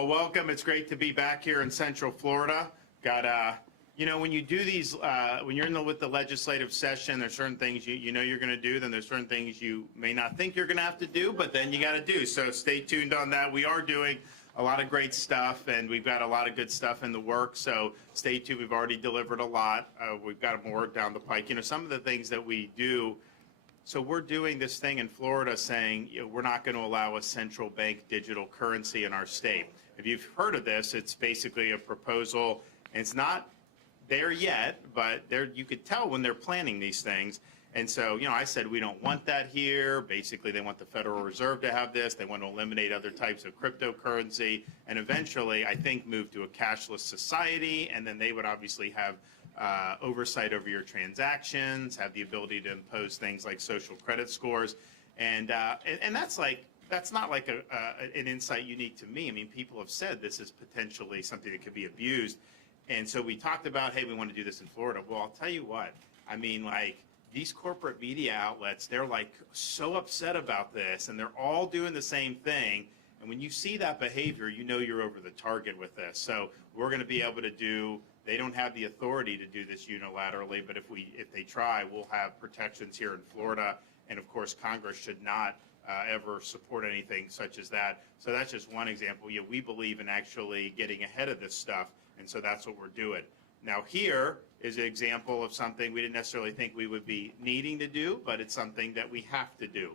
Well, welcome. It's great to be back here in Central Florida. Got, when you do these, when you're with the legislative session, there's certain things you know you're going to do, then there's certain things you may not think you're going to have to do, but then you got to do. So stay tuned on that. We are doing a lot of great stuff, and we've got a lot of good stuff in the works. So stay tuned. We've already delivered a lot. We've got more down the pike. Some of the things that we do. So we're doing this thing in Florida saying we're not going to allow a central bank digital currency in our state. If you've heard of this, it's basically a proposal, and it's not there yet, but you could tell when they're planning these things. And so, I said we don't want that here. Basically, they want the Federal Reserve to have this. They want to eliminate other types of cryptocurrency, and eventually, I think, move to a cashless society, and then they would obviously have oversight over your transactions, have the ability to impose things like social credit scores, and that's not like an insight unique to me. I mean, people have said this is potentially something that could be abused, and so we talked about, hey, we want to do this in Florida. Well, I'll tell you what. I mean, these corporate media outlets, they're so upset about this, and they're all doing the same thing. And when you see that behavior, you know you're over the target with this. So we're going to be able to do. They don't have the authority to do this unilaterally, but if they try, we'll have protections here in Florida. And of course, Congress should not ever support anything such as that. So that's just one example. We believe in actually getting ahead of this stuff, and so that's what we're doing. Now here is an example of something we didn't necessarily think we would be needing to do, but it's something that we have to do.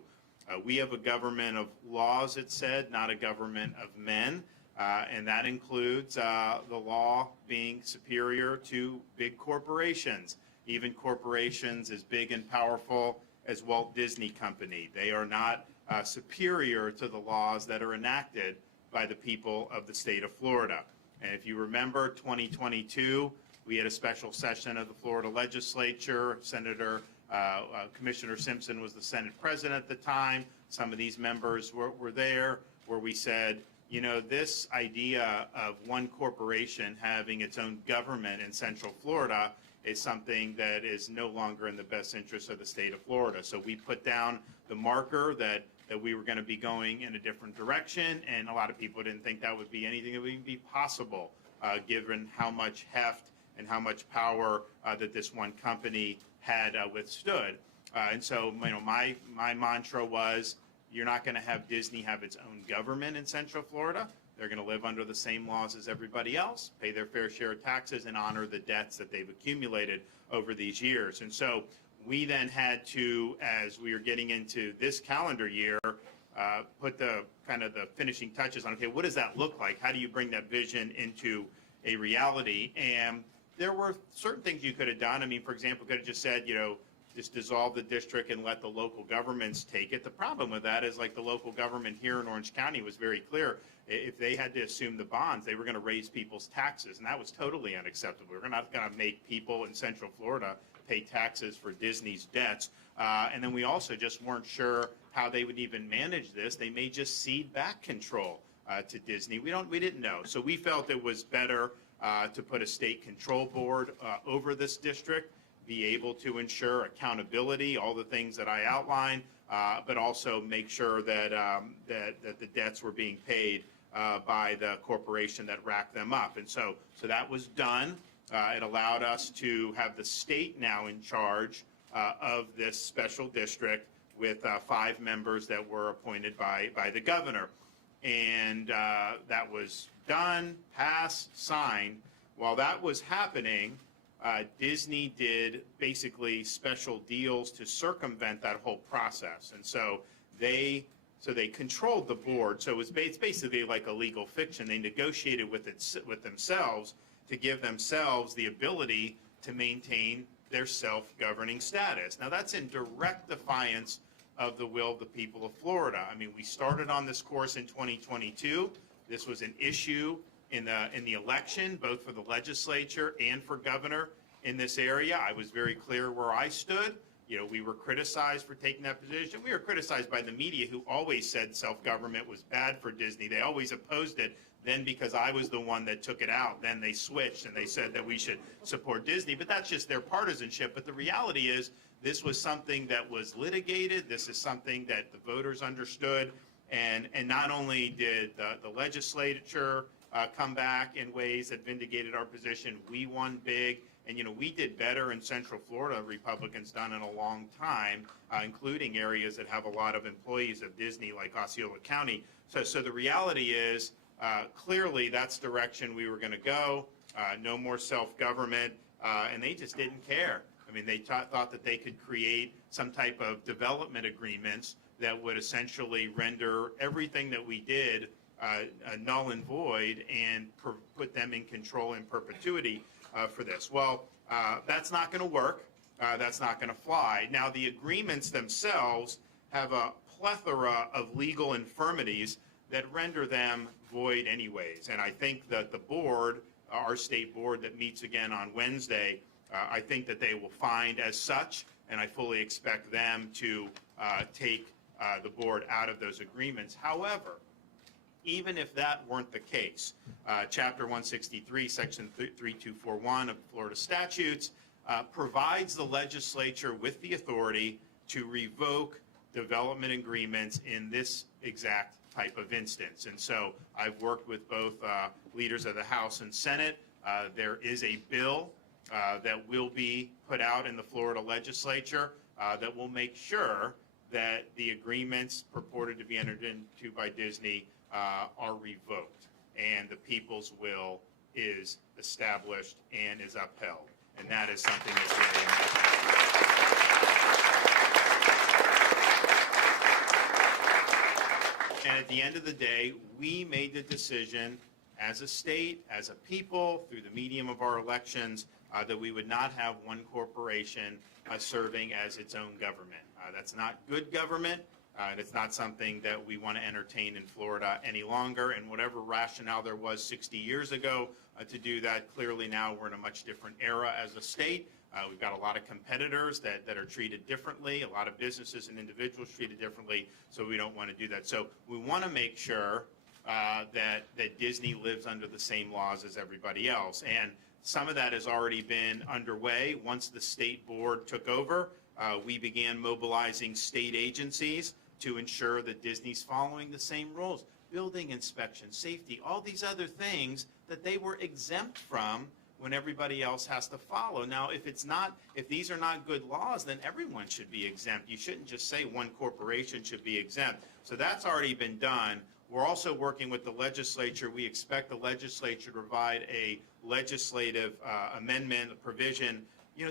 We have a government of laws, it said, not a government of men. And that includes the law being superior to big corporations, even corporations as big and powerful as Walt Disney Company. They are not superior to the laws that are enacted by the people of the state of Florida. And if you remember 2022, we had a special session of the Florida legislature. Commissioner Simpson was the Senate president at the time. Some of these members were there, where we said, this idea of one corporation having its own government in Central Florida is something that is no longer in the best interest of the state of Florida. So we put down the marker that we were going to be going in a different direction, and a lot of people didn't think that would be anything that would even be possible, given how much heft and how much power that this one company had withstood. And so, my mantra was, you're not going to have Disney have its own government in Central Florida. They're going to live under the same laws as everybody else, pay their fair share of taxes, and honor the debts that they've accumulated over these years. And so we then had to, as we were getting into this calendar year, put the finishing touches on, okay, what does that look like? How do you bring that vision into a reality? And there were certain things you could have done. I mean, for example, could have just said, just dissolve the district and let the local governments take it. The problem with that is, the local government here in Orange County was very clear. If they had to assume the bonds, they were going to raise people's taxes, and that was totally unacceptable. We're not going to make people in Central Florida pay taxes for Disney's debts. And then we also just weren't sure how they would even manage this. They may just cede back control to Disney. We didn't know. So we felt it was better to put a state control board over this district, be able to ensure accountability, all the things that I outlined, but also make sure that that the debts were being paid by the corporation that racked them up. And so that was done. It allowed us to have the state now in charge of this special district with 5 members that were appointed by the governor. And that was done, passed, signed. While that was happening, Disney did basically special deals to circumvent that whole process. And so they controlled the board. So it's basically like a legal fiction. They negotiated with themselves to give themselves the ability to maintain their self-governing status. Now, that's in direct defiance of the will of the people of Florida. I mean, we started on this course in 2022. This was an issue in the election, both for the legislature and for governor in this area. I was very clear where I stood. We were criticized for taking that position. We were criticized by the media, who always said self-government was bad for Disney. They always opposed it. Then, because I was the one that took it out, then they switched and they said that we should support Disney. But that's just their partisanship. But the reality is, this was something that was litigated. This is something that the voters understood. And not only did the legislature come back in ways that vindicated our position. We won big. And, we did better in Central Florida, Republicans done in a long time, including areas that have a lot of employees of Disney, like Osceola County. So the reality is, clearly that's the direction we were going to go. No more self-government, and they just didn't care. I mean, they thought that they could create some type of development agreements that would essentially render everything that we did null and void and put them in control in perpetuity for this. Well, that's not going to work. That's not going to fly. Now, the agreements themselves have a plethora of legal infirmities that render them void anyways. And I think that the board, our state board that meets again on Wednesday, I think that they will find as such, and I fully expect them to take the board out of those agreements. However, even if that weren't the case, Chapter 163, Section 3241 of Florida statutes provides the legislature with the authority to revoke development agreements in this exact type of instance. And so I've worked with both leaders of the House and Senate. There is a bill that will be put out in the Florida legislature that will make sure that the agreements purported to be entered into by Disney are revoked, and the people's will is established and is upheld. And that is something that's really important. And at the end of the day, we made the decision as a state, as a people, through the medium of our elections, that we would not have one corporation serving as its own government. That's not good government. And it's not something that we want to entertain in Florida any longer. And whatever rationale there was 60 years ago to do that, clearly now we're in a much different era as a state. We've got a lot of competitors that are treated differently, a lot of businesses and individuals treated differently, so we don't want to do that. So we want to make sure that Disney lives under the same laws as everybody else. And some of that has already been underway. Once the state board took over, we began mobilizing state agencies to ensure that Disney's following the same rules. Building inspection, safety, all these other things that they were exempt from when everybody else has to follow. Now, if these are not good laws, then everyone should be exempt. You shouldn't just say one corporation should be exempt. So that's already been done. We're also working with the legislature. We expect the legislature to provide a legislative amendment, a provision.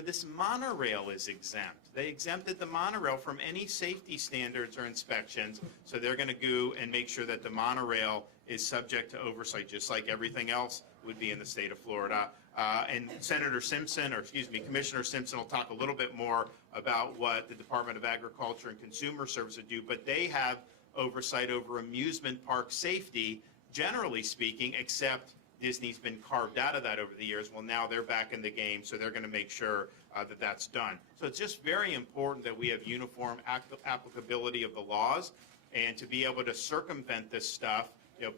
This monorail is exempt. They exempted the monorail from any safety standards or inspections, so they're going to go and make sure that the monorail is subject to oversight, just like everything else would be in the state of Florida. And Commissioner Simpson will talk a little bit more about what the Department of Agriculture and Consumer Services do, but they have oversight over amusement park safety, generally speaking, except Disney's been carved out of that over the years. Well, now they're back in the game, so they're going to make sure that that's done. So it's just very important that we have uniform applicability of the laws, and to be able to circumvent this stuff,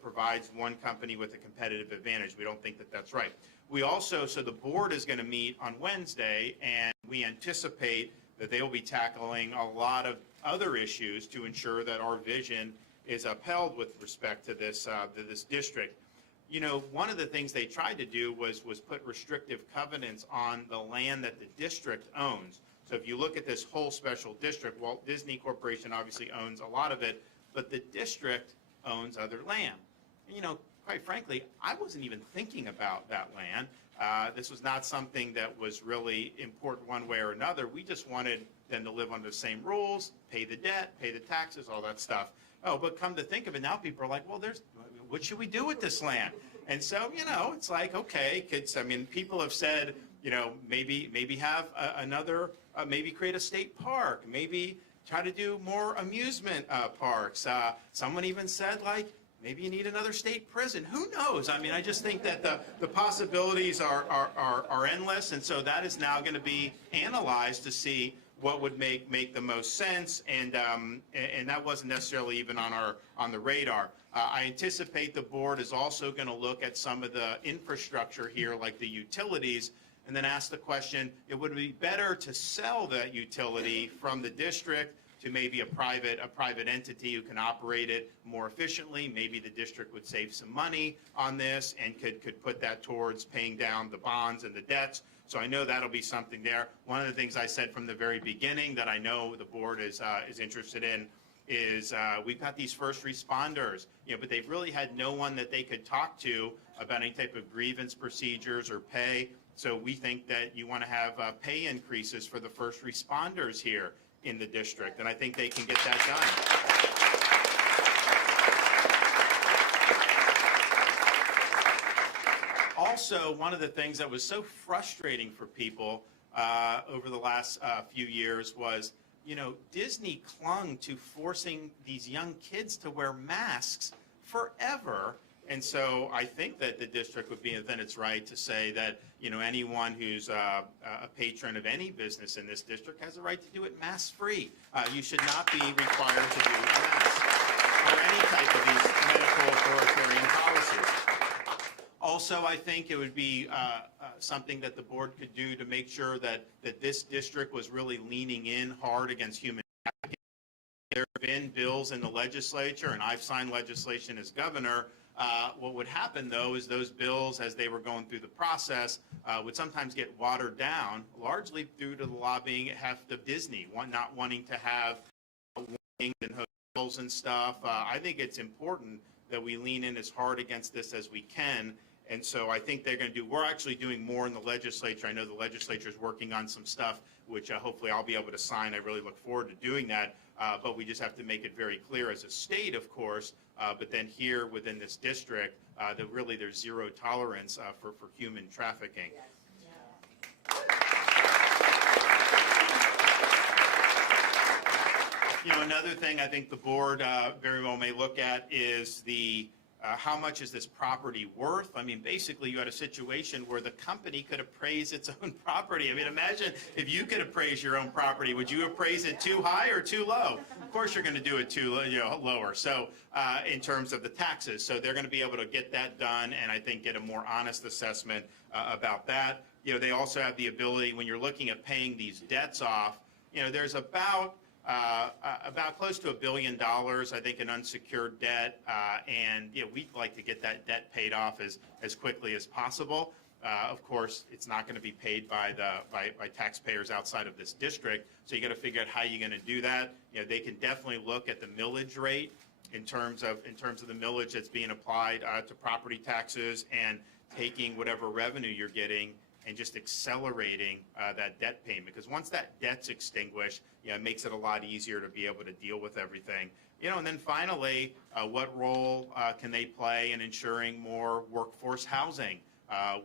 provides one company with a competitive advantage. We don't think that that's right. We also, so the board is going to meet on Wednesday, and we anticipate that they will be tackling a lot of other issues to ensure that our vision is upheld with respect to this district. One of the things they tried to do was put restrictive covenants on the land that the district owns. So if you look at this whole special district, Walt Disney Corporation obviously owns a lot of it, but the district owns other land. And, quite frankly, I wasn't even thinking about that land. This was not something that was really important one way or another. We just wanted them to live under the same rules, pay the debt, pay the taxes, all that stuff. Oh, but come to think of it, now people are like, well, what should we do with this land? And so, it's like, okay, people have said, maybe have another, maybe create a state park, maybe try to do more amusement parks. Someone even said, maybe you need another state prison. Who knows? I just think that the possibilities are endless, and so that is now going to be analyzed to see what would make the most sense, and that wasn't necessarily even on the radar. I anticipate the board is also going to look at some of the infrastructure here, like the utilities, and then ask the question: it would be better to sell that utility from the district to maybe a private entity who can operate it more efficiently. Maybe the district would save some money on this and could put that towards paying down the bonds and the debts. So I know that'll be something there. One of the things I said from the very beginning that I know the board is interested in is we've got these first responders, but they've really had no one that they could talk to about any type of grievance procedures or pay. So we think that you want to have pay increases for the first responders here in the district, and I think they can get that done. Also, one of the things that was so frustrating for people over the last few years was, Disney clung to forcing these young kids to wear masks forever. And so I think that the district would be within its right to say that, anyone who's a patron of any business in this district has a right to do it mask-free. You should not be required to do masks or any type of these medical authoritarian policies. Also, I think it would be something that the board could do to make sure that this district was really leaning in hard against human trafficking. There have been bills in the legislature, and I've signed legislation as governor. What would happen, though, is those bills, as they were going through the process, would sometimes get watered down, largely due to the lobbying heft of Disney, not wanting to have wings and hotels and stuff. I think it's important that we lean in as hard against this as we can. And so I think they're going to do, we're actually doing more in the legislature. I know the legislature is working on some stuff, which hopefully I'll be able to sign. I really look forward to doing that. But we just have to make it very clear as a state, of course, but then here within this district, that really there's zero tolerance for human trafficking. Another thing I think the board very well may look at is the how much is this property worth? I mean, basically, you had a situation where the company could appraise its own property. I mean, imagine if you could appraise your own property. Would you appraise it too high or too low? Of course, you're going to do it too lower. So, in terms of the taxes, so they're going to be able to get that done, and I think get a more honest assessment about that. They also have the ability, when you're looking at paying these debts off, there's about close to $1 billion, I think, in unsecured debt, and we'd like to get that debt paid off as quickly as possible. Of course, it's not going to be paid by taxpayers outside of this district, so you got to figure out how you're going to do that. They can definitely look at the millage rate in terms of the millage that's being applied to property taxes, and taking whatever revenue you're getting and just accelerating that debt payment, because once that debt's extinguished, it makes it a lot easier to be able to deal with everything. And then finally, what role can they play in ensuring more workforce housing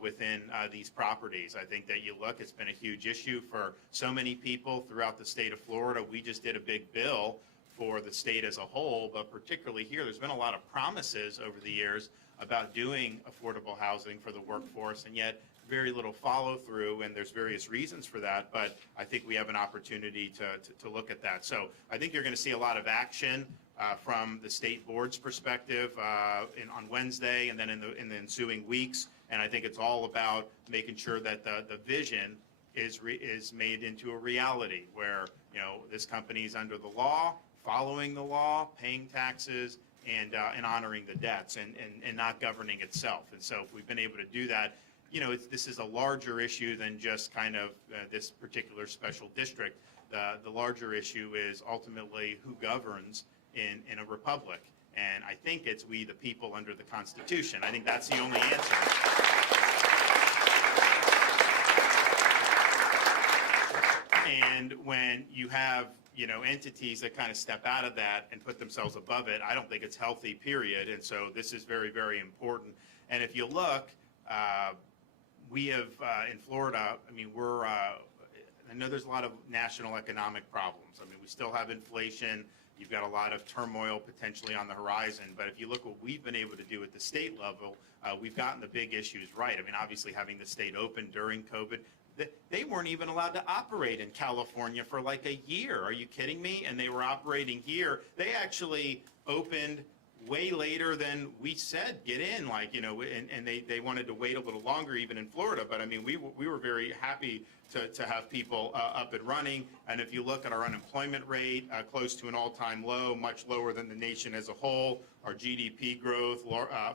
within these properties? I think that it's been a huge issue for so many people throughout the state of Florida. We just did a big bill for the state as a whole, but particularly here, there's been a lot of promises over the years about doing affordable housing for the workforce, and yet very little follow through, and there's various reasons for that, but I think we have an opportunity to look at that. So I think you're going to see a lot of action from the state board's perspective on Wednesday and then in the ensuing weeks, and I think it's all about making sure that the vision is made into a reality where this company is under the law, following the law, paying taxes, and honoring the debts, and not governing itself. And so if we've been able to do that, this is a larger issue than just kind of this particular special district. The larger issue is ultimately who governs in a republic. And I think it's we the people under the Constitution. I think that's the only answer. And when you have entities that kind of step out of that and put themselves above it, I don't think it's healthy, period. And so this is very, very important. And if you look, we have, in Florida, I mean, I know there's a lot of national economic problems. I mean, we still have inflation. You've got a lot of turmoil potentially on the horizon. But if you look what we've been able to do at the state level, we've gotten the big issues right. I mean, obviously having the state open during COVID, they weren't even allowed to operate in California for like a year. Are you kidding me? And they were operating here. They actually opened way later than we said get in, like, you know, and they wanted to wait a little longer even in Florida. But I mean, we were very happy to have people up and running. And if you look at our unemployment rate, close to an all-time low, much lower than the nation as a whole. Our GDP growth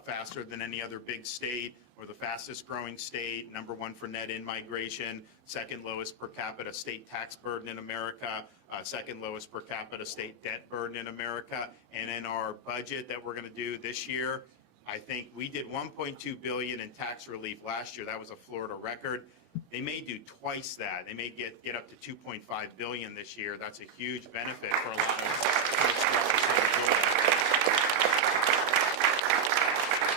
faster than any other big state, or the fastest growing state, #1 for net in-migration, second lowest per capita state tax burden in America, second lowest per capita state debt burden in America. And in our budget that we're going to do this year, I think we did $1.2 billion in tax relief last year. That was a Florida record. They may do twice that. They may get up to $2.5 billion this year. That's a huge benefit for a lot of folks throughout the state of Florida.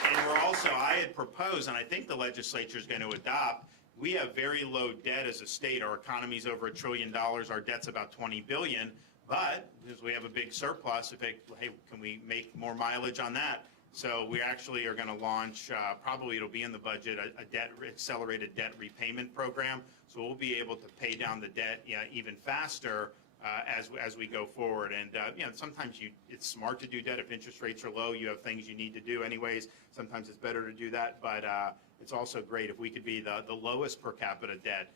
And we're also, I had proposed, and I think the legislature is going to adopt, we have very low debt as a state. Our economy's over $1 trillion. Our debt's about $20 billion. But because we have a big surplus, hey, can we make more mileage on that? So we actually are going to launch, probably it'll be in the budget, a accelerated debt repayment program. So we'll be able to pay down the debt even faster as we go forward. And you know, sometimes it's smart to do debt if interest rates are low. You have things you need to do anyways. Sometimes it's better to do that. But it's also great if we could be the lowest per capita debt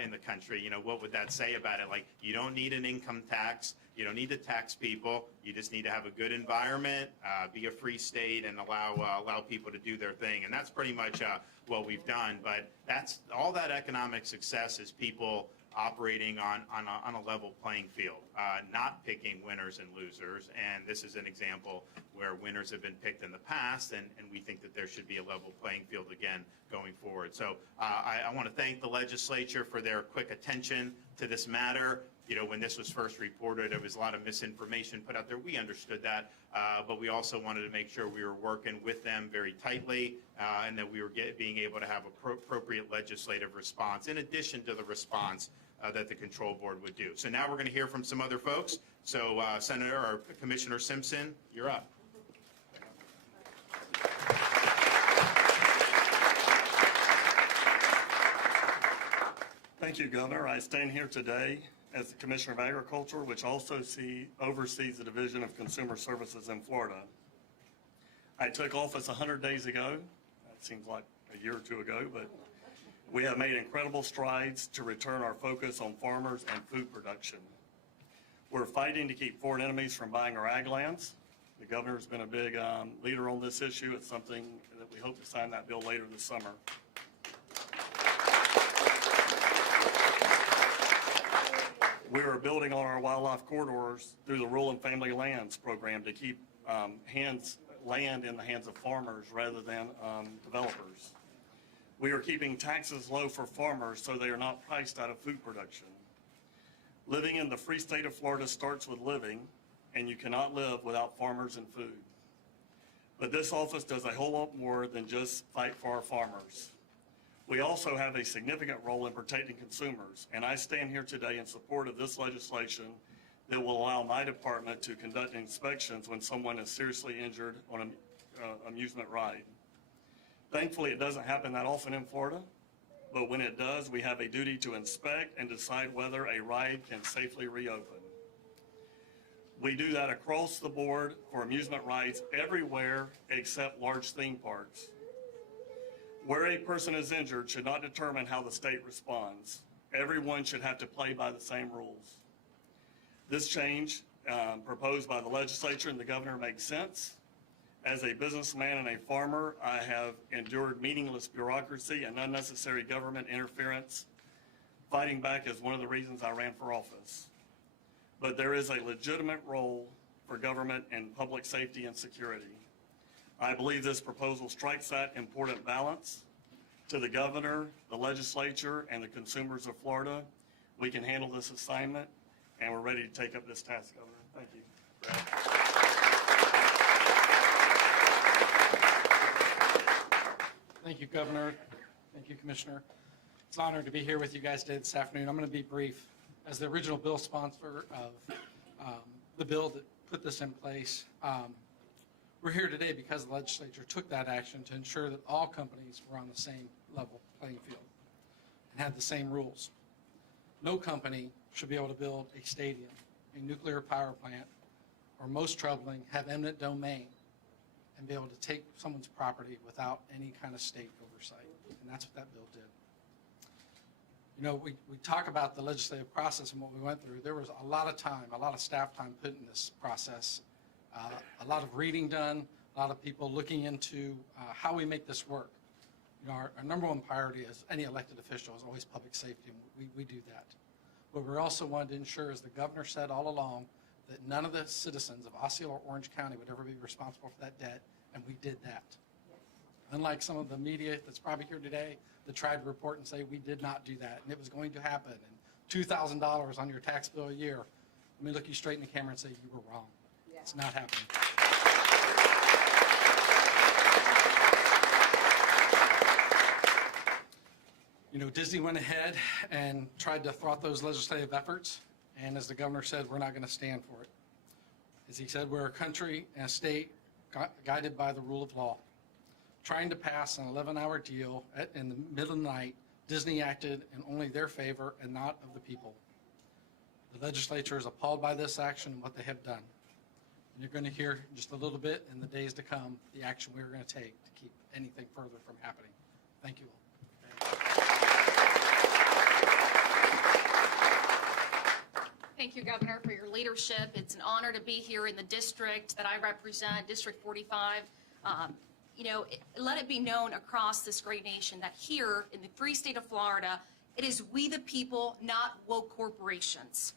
in the country. You know, what would that say about it? Like, you don't need an income tax. You don't need to tax people. You just need to have a good environment, be a free state, and allow people to do their thing. And that's pretty much what we've done. But that's all that economic success is people operating on a level playing field, not picking winners and losers. And this is an example where winners have been picked in the past, and we think that there should be a level playing field again going forward. So I want to thank the legislature for their quick attention to this matter. You know, when this was first reported, there was a lot of misinformation put out there. We understood that, but we also wanted to make sure we were working with them very tightly, and that we were being able to have appropriate legislative response in addition to the response that the control board would do. So now we're going to hear from some other folks. So Senator or Commissioner Simpson, you're up. Thank you, Governor. I stand here today as the Commissioner of Agriculture, which also oversees the Division of Consumer Services in Florida. I took office 100 days ago. That seems like a year or two ago, but we have made incredible strides to return our focus on farmers and food production. We're fighting to keep foreign enemies from buying our ag lands. The governor's been a big leader on this issue. It's something that we hope to sign that bill later this summer. We are building on our wildlife corridors through the Rural and Family Lands program to keep land in the hands of farmers rather than developers. We are keeping taxes low for farmers so they are not priced out of food production. Living in the free state of Florida starts with living, and you cannot live without farmers and food. But this office does a whole lot more than just fight for our farmers. We also have a significant role in protecting consumers, and I stand here today in support of this legislation that will allow my department to conduct inspections when someone is seriously injured on an amusement ride. Thankfully, it doesn't happen that often in Florida, but when it does, we have a duty to inspect and decide whether a ride can safely reopen. We do that across the board for amusement rides everywhere except large theme parks. Where a person is injured should not determine how the state responds. Everyone should have to play by the same rules. This change proposed by the legislature and the governor makes sense. As a businessman and a farmer, I have endured meaningless bureaucracy and unnecessary government interference. Fighting back is one of the reasons I ran for office. But there is a legitimate role for government in public safety and security. I believe this proposal strikes that important balance. To the governor, the legislature, and the consumers of Florida, we can handle this assignment, and we're ready to take up this task, Governor. Thank you. Thank you, Governor. Thank you, Commissioner. It's an honor to be here with you guys today this afternoon. I'm going to be brief. As the original bill sponsor of the bill that put this in place, we're here today because the legislature took that action to ensure that all companies were on the same level playing field and had the same rules. No company should be able to build a stadium, a nuclear power plant, or most troubling, have eminent domain and be able to take someone's property without any kind of state oversight. And that's what that bill did. You know, we talk about the legislative process and what we went through. There was a lot of time, a lot of staff time put in this process, a lot of reading done, a lot of people looking into how we make this work. You know, our number one priority as any elected official is always public safety, and we do that. What we also wanted to ensure, as the governor said all along, that none of the citizens of Osceola or Orange County would ever be responsible for that debt, and we did that. Unlike some of the media that's probably here today that tried to report and say we did not do that, and it was going to happen, and $2,000 on your tax bill a year, let me look you straight in the camera and say you were wrong. Yeah. It's not happening. You know, Disney went ahead and tried to thwart those legislative efforts, and as the governor said, we're not going to stand for it. As he said, we're a country and a state guided by the rule of law. Trying to pass an 11-hour deal in the middle of the night, Disney acted in only their favor and not of the people. The legislature is appalled by this action and what they have done. And you're going to hear just a little bit in the days to come the action we're going to take to keep anything further from happening. Thank you all. Thank you, Governor, for your leadership. It's an honor to be here in the district that I represent, District 45. You know, let it be known across this great nation that here in the free state of Florida, it is we the people, not woke corporations.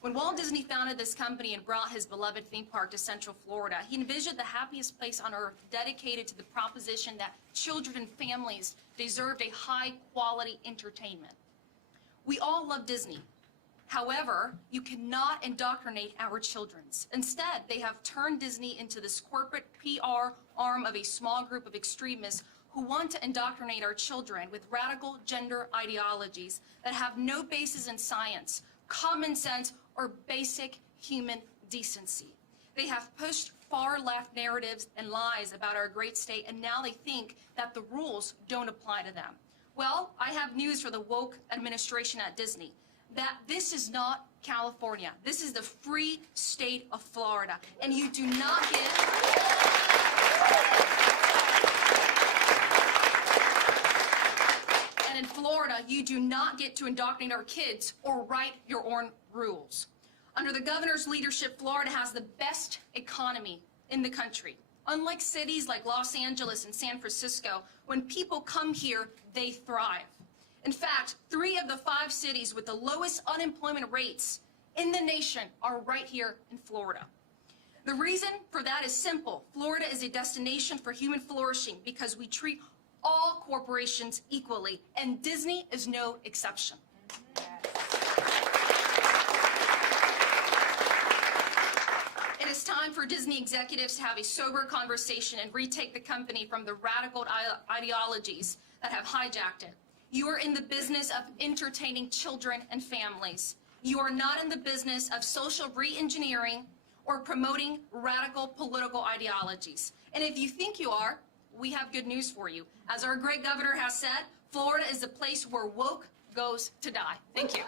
When Walt Disney founded this company and brought his beloved theme park to Central Florida, he envisioned the happiest place on earth dedicated to the proposition that children and families deserved a high-quality entertainment. We all love Disney. However, you cannot indoctrinate our children. Instead, they have turned Disney into this corporate PR arm of a small group of extremists who want to indoctrinate our children with radical gender ideologies that have no basis in science, common sense, or basic human decency. They have pushed far-left narratives and lies about our great state, and now they think that the rules don't apply to them. Well, I have news for the woke administration at Disney, that this is not California. This is the free state of Florida, and you do not get... And in Florida, you do not get to indoctrinate our kids or write your own rules. Under the governor's leadership, Florida has the best economy in the country. Unlike cities like Los Angeles and San Francisco, when people come here, they thrive. In fact, 3 of the 5 cities with the lowest unemployment rates in the nation are right here in Florida. The reason for that is simple. Florida is a destination for human flourishing because we treat all corporations equally, and Disney is no exception. It is time for Disney executives to have a sober conversation and retake the company from the radical ideologies that have hijacked it. You are in the business of entertaining children and families. You are not in the business of social re-engineering or promoting radical political ideologies. And if you think you are, we have good news for you. As our great governor has said, Florida is a place where woke goes to die. Thank you.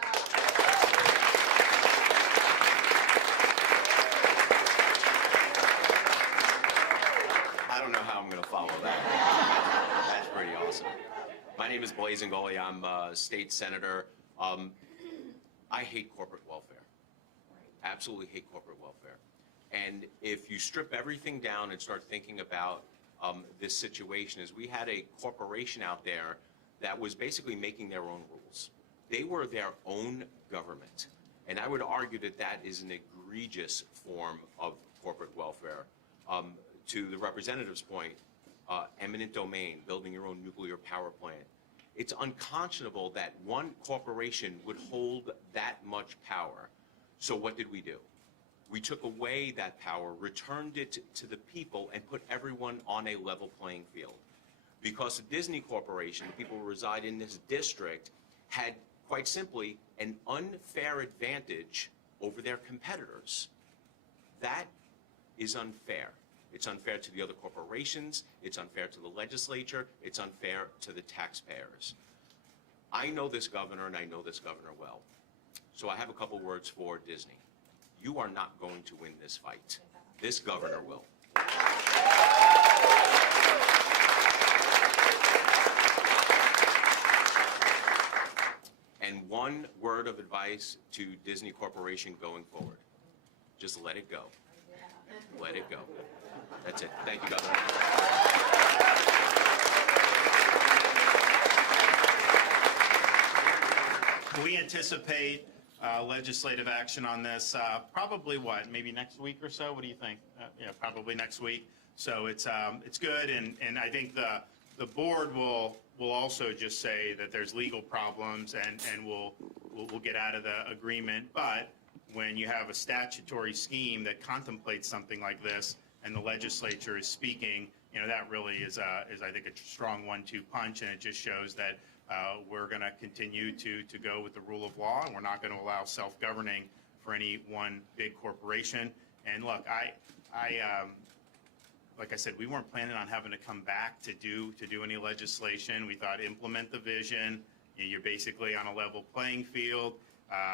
I don't know how I'm going to follow that. That's pretty awesome. My name is Blaise Ngoli. I'm a state senator. I hate corporate welfare. Absolutely hate corporate welfare. And if you strip everything down and start thinking about this situation, is we had a corporation out there that was basically making their own rules. They were their own government. And I would argue that that is an egregious form of corporate welfare. To the representative's point, eminent domain, building your own nuclear power plant. It's unconscionable that one corporation would hold that much power. So what did we do? We took away that power, returned it to the people, and put everyone on a level playing field. Because the Disney Corporation, the people who reside in this district, had quite simply an unfair advantage over their competitors. That is unfair. It's unfair to the other corporations, it's unfair to the legislature, it's unfair to the taxpayers. I know this governor, and I know this governor well. So I have a couple words for Disney. You are not going to win this fight. This governor will. one word of advice to Disney Corporation going forward. Just let it go. Let it go. That's it. Thank you, Governor. We anticipate legislative action on this probably maybe next week or so? What do you think? Yeah, probably next week. So it's good, and I think the board will also just say that there's legal problems and we'll get out of the agreement. But when you have a statutory scheme that contemplates something like this and the legislature is speaking, that really is I think a strong 1-2 punch, and it just shows that we're going to continue to go with the rule of law, and we're not going to allow self-governing for any one big corporation. And look, like I said, we weren't planning on having to come back to do any legislation. We thought implement the vision. You're basically on a level playing field.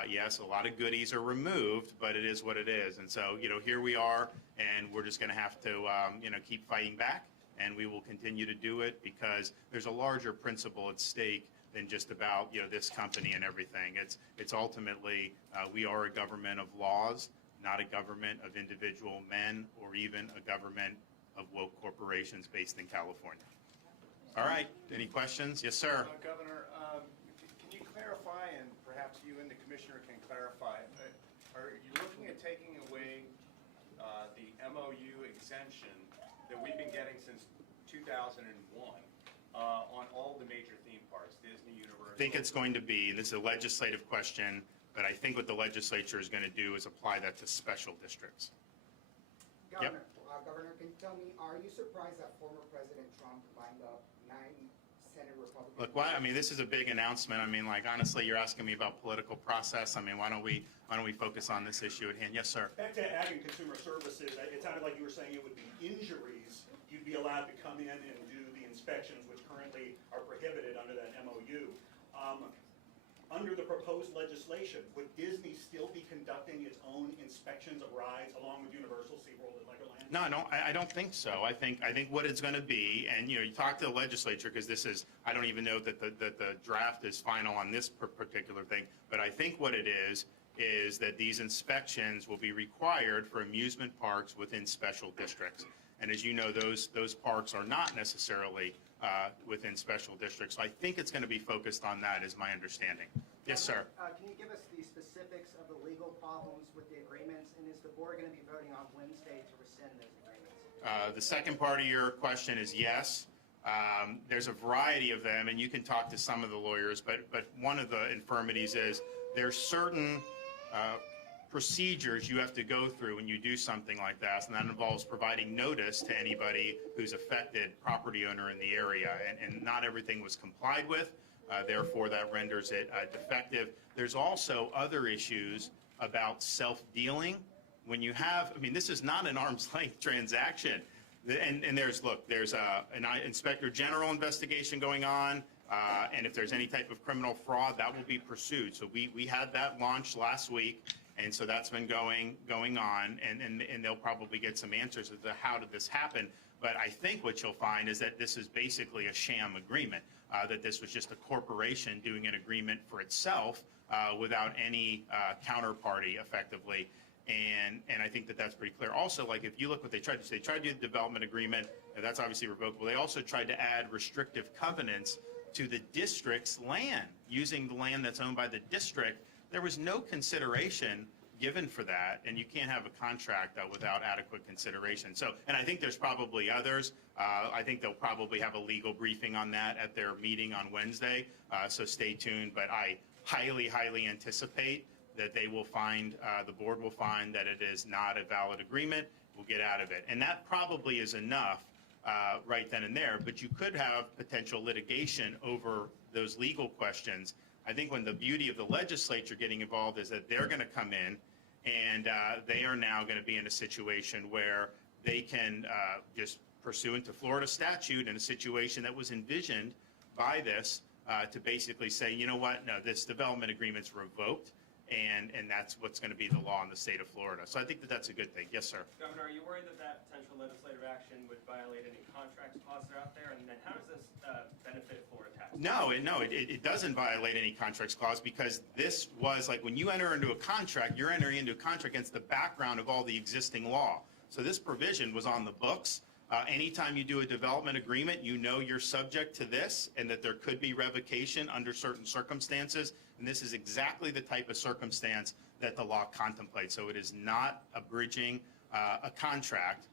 Yes, a lot of goodies are removed, but it is what it is. And so, here we are, and we're just going to have to, keep fighting back. And we will continue to do it because there's a larger principle at stake than just about this company and everything. It's ultimately we are a government of laws, not a government of individual men or even a government of woke corporations based in California. All right, any questions? Yes, sir. Governor, can you clarify, and perhaps you and the commissioner can clarify, are you looking at taking away the MOU exemption that we've been getting since 2001 on all the major theme parks, Disney, Universal? I think it's going to be, and this is a legislative question, but I think what the legislature is going to do is apply that to special districts. Governor, Governor, can you tell me, are you surprised that former President Trump lined up 9 Senate Republicans? Look, this is a big announcement. Honestly, you're asking me about political process. Why don't we focus on this issue at hand? Yes, sir. Back to Ag and Consumer Services, it sounded like you were saying it would be injuries. You'd be allowed to come in and do the inspections, which currently are prohibited under that MOU. Under the proposed legislation, would Disney still be conducting its own inspections of rides along with Universal, SeaWorld, and Legoland? No, I don't think so. I think what it's going to be, and you talk to the legislature because this is, I don't even know that the draft is final on this particular thing, but I think what it is that these inspections will be required for amusement parks within special districts. And as you know, those parks are not necessarily within special districts. So I think it's going to be focused on that, is my understanding. Yes, sir. Can you give us the specifics of the legal problems with the agreements, and is the board going to be voting on Wednesday to rescind those agreements? The second part of your question is yes. There's a variety of them, and you can talk to some of the lawyers, but one of the infirmities is there's certain procedures you have to go through when you do something like that, and that involves providing notice to anybody who's affected property owner in the area, and not everything was complied with, therefore that renders it defective. There's also other issues about self-dealing. When you have, this is not an arm's length transaction, and there's an Inspector General investigation going on, and if there's any type of criminal fraud, that will be pursued. So we had that launched last week. And so that's been going on, and they'll probably get some answers as to how did this happen. But I think what you'll find is that this is basically a sham agreement, that this was just a corporation doing an agreement for itself without any counterparty effectively. And I think that that's pretty clear. Also, like if you look what they tried to do, they tried to do the development agreement, and that's obviously revocable. They also tried to add restrictive covenants to the district's land, using the land that's owned by the district. There was no consideration given for that, and you can't have a contract without adequate consideration. So, and I think there's probably others. I think they'll probably have a legal briefing on that at their meeting on Wednesday, so stay tuned. But I highly, highly anticipate that they will find, the board will find that it is not a valid agreement. We'll get out of it. And that probably is enough right then and there, but you could have potential litigation over those legal questions. I think when the beauty of the legislature getting involved is that they're going to come in and they are now going to be in a situation where they can just pursuant to Florida statute in a situation that was envisioned by this to basically say, you know what, no, this development agreement's revoked and that's what's going to be the law in the state of Florida. So I think that that's a good thing. Yes, sir. Governor, are you worried that that potential legislative action would violate any contracts clauses that are out there? And then how does this benefit Florida taxpayers? No, it doesn't violate any contracts clause, because this was like when you enter into a contract, you're entering into a contract against the background of all the existing law. So this provision was on the books. Anytime you do a development agreement, you know you're subject to this and that there could be revocation under certain circumstances. And this is exactly the type of circumstance that the law contemplates. So it is not abridging a contract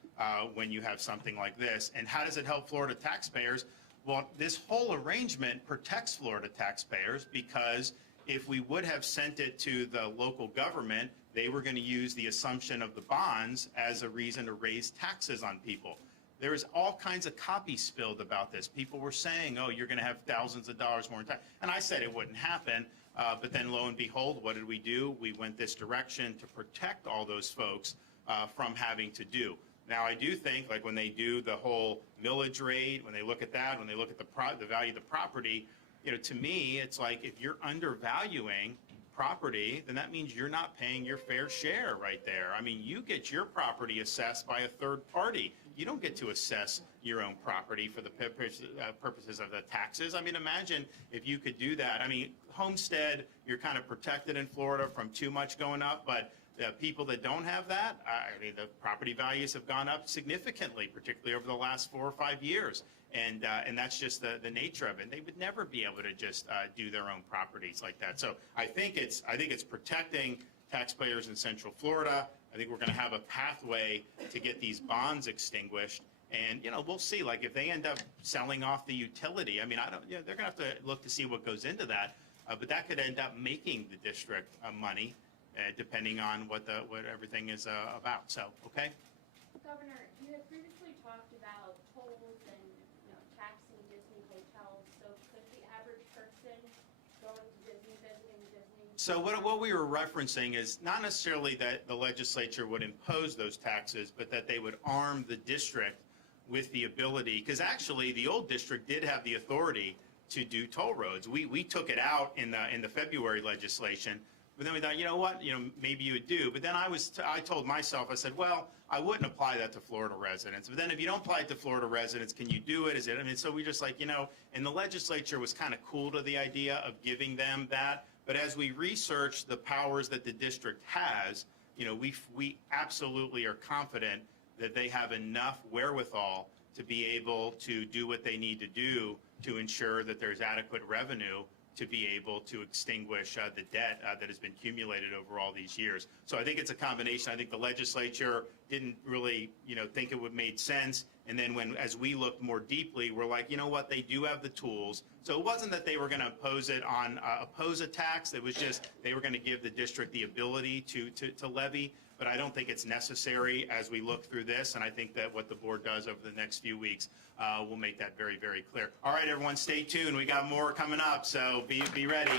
when you have something like this. And how does it help Florida taxpayers? Well, this whole arrangement protects Florida taxpayers, because if we would have sent it to the local government, they were going to use the assumption of the bonds as a reason to raise taxes on people. There was all kinds of copy spilled about this. People were saying, oh, you're going to have thousands of dollars more in tax. And I said it wouldn't happen. But then lo and behold, what did we do? We went this direction to protect all those folks from having to do. Now, I do think, like when they do the whole millage rate, when they look at that, when they look at the value of the property, to me, it's like if you're undervaluing property, then that means you're not paying your fair share right there. I mean, you get your property assessed by a third party. You don't get to assess your own property for the purposes of the taxes. I mean, imagine if you could do that. I mean, homestead, you're kind of protected in Florida from too much going up, but people that don't have that, I mean, the property values have gone up significantly, particularly over the last 4 or 5 years. And that's just the nature of it. They would never be able to just do their own properties like that. So I think it's protecting taxpayers in Central Florida. I think we're going to have a pathway to get these bonds extinguished. And, we'll see, like if they end up selling off the utility, I mean, they're going to have to look to see what goes into that. But that could end up making the district money, depending on what everything is about. So, okay. Governor, you had previously talked about tolls and taxing Disney hotels. So could the average person going to Disney, visiting Disney? So what we were referencing is not necessarily that the legislature would impose those taxes, but that they would arm the district with the ability, because actually the old district did have the authority to do toll roads. We took it out in the February legislation. But then we thought, you know what, maybe you would do. But then I told myself, I said, well, I wouldn't apply that to Florida residents. But then if you don't apply it to Florida residents, can you do it? So we just like, and the legislature was kind of cool to the idea of giving them that. But as we research the powers that the district has, we absolutely are confident that they have enough wherewithal to be able to do what they need to do to ensure that there's adequate revenue to be able to extinguish the debt that has been accumulated over all these years. So I think it's a combination. I think the legislature didn't really, think it would make sense. And then as we looked more deeply, we're like, you know what, they do have the tools. So it wasn't that they were going to oppose a tax. It was just they were going to give the district the ability to levy. But I don't think it's necessary as we look through this. And I think that what the board does over the next few weeks will make that very, very clear. All right, everyone, stay tuned. We got more coming up, so be ready.